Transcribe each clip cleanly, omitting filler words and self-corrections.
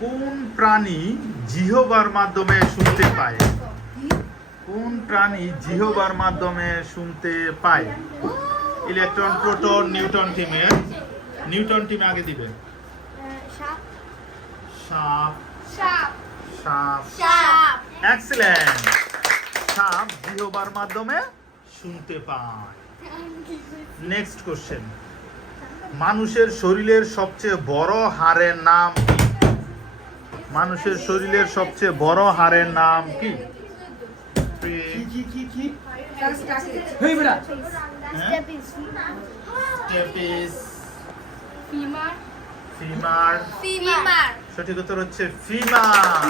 কোন প্রাণী জিহ্বার মাধ্যমে শুনতে পায়? কোন প্রাণী জিহ্বার মাধ্যমে শুনতে পায়? ইলেকট্রন, প্রোটন, নিউটন টিমে আগে দিবে। সাপ। এক্সেলেন্ট। সাপ জিহ্বার মাধ্যমে শুনতে পায়। নেক্সট কোশ্চেন, মানুষের শরীরের সবচেয়ে বড় হাড়ের নাম কি? মানুষের শরীরের সবচেয়ে বড় হাড়ের নাম কি? ফিমার। সঠিক উত্তর হচ্ছে ফিমার।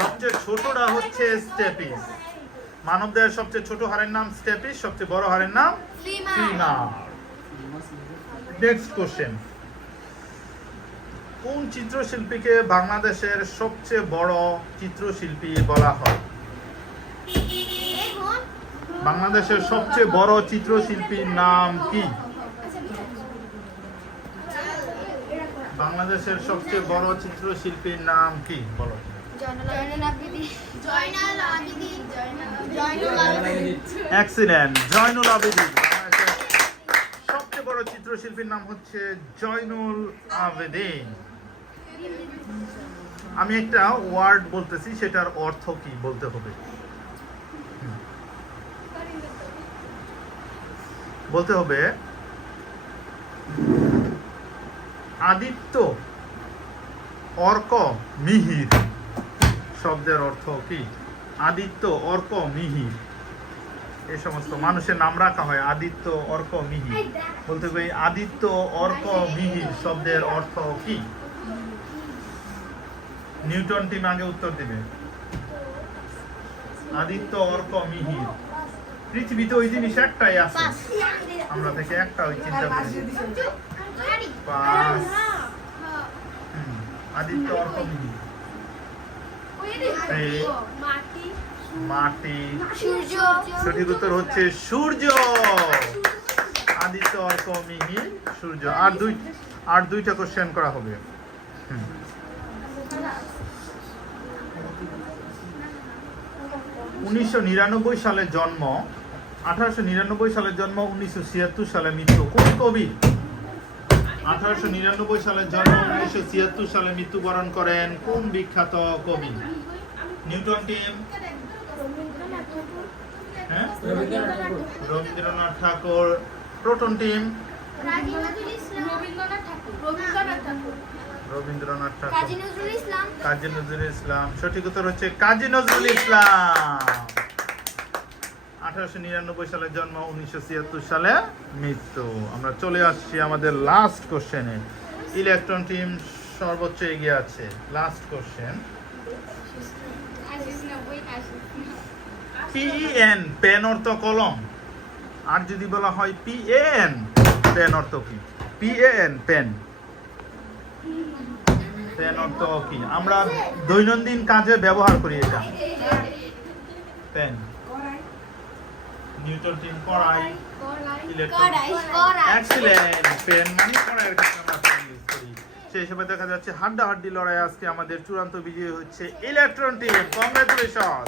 সবচেয়ে ছোটটা হচ্ছে স্টেপিস। মানবদেহের সবচেয়ে ছোট হাড়ের নাম স্টেপিস, সবচেয়ে বড় হাড়ের নাম ফিমার। নেক্সট কোশ্চেন, কোন চিত্রশিল্পীকে বাংলাদেশের সবচেয়ে বড় চিত্রশিল্পী বলা হয়? বাংলাদেশের সবচেয়ে বড় চিত্রশিল্পীর নাম কি? বাংলাদেশের সবচেয়ে বড় চিত্রশিল্পীর নাম কি বলো? এক্সিলেন্ট, জয়নুল আবেদিন। সবচেয়ে বড় চিত্রশিল্পীর নাম হচ্ছে জয়নুল আবেদিন। আমি একটা ওয়ার্ড বলতেছি, সেটার অর্থ কি বলতে হবে। বলতে হবে আদিত্য অর্ক মিহির। শব্দের অর্থ কি? আদিত্য অর্ক মিহির। এই সমস্ত মানুষের নাম রাখা হয় আদিত্য অর্ক মিহির। বলতে হবে আদিত্য অর্ক মিহির শব্দের অর্থ কি? নিউটন টিম আগে উত্তর দিবে। আদিত্য অর্ক মিহির। পৃথিবীতে ওই জিনিস একটাই আছে, আমরা থেকে একটা ওই চিন্তা করি। আদিত্য অর্ক মিহির। মাটি। সঠিক উত্তর হচ্ছে সূর্য। আদিত্য অর্ক মিহির সূর্য। আর দুইটা কোশ্চেন করা হবে। 1999 সালে জন্ম, 1899 সালে জন্ম, 1976 সালে মৃত্যু। কোন কবি 1899 সালে জন্ম, 1976 সালে মৃত্যুবরণ করেন? কোন বিখ্যাত কবি? Newton team. হ্যাঁ, রবীন্দ্রনাথ ঠাকুর। Proton team. রবীন্দ্রনাথ ঠাকুর। কাজী নজরুল ইসলাম। সঠিক উত্তর হচ্ছে কাজী নজরুল ইসলাম। 1899 সালে জন্ম, 1976 সালে মৃত্যু। আমরা চলে আসছি আমাদের লাস্ট কোশ্চেনে। ইলেকট্রন টিম সর্বোচ্চ এগিয়ে আছে। লাস্ট কোশ্চেন, PEN পেন অর্থ কলম। আর যদি বলা হয় PAN পেন অর্থ কি? PAN পেন পেন অর্থ কি? আমরা দৈনন্দিন কাজে ব্যবহার করি এটা। পেন। নিউটন টিম কড়াই। ইলেকট্রন। এক্সিলেন্ট। পেন মানে কড়াইয়ের কাছে আমরা পেন ইউজ করি। সেই হিসেবে দেখা যাচ্ছে হাড্ডাহাড্ডি লড়াই আজকে আমাদের চূড়ান্ত বিজয়ী হচ্ছে ইলেকট্রন টিম। কংগ্রাচুলেশন।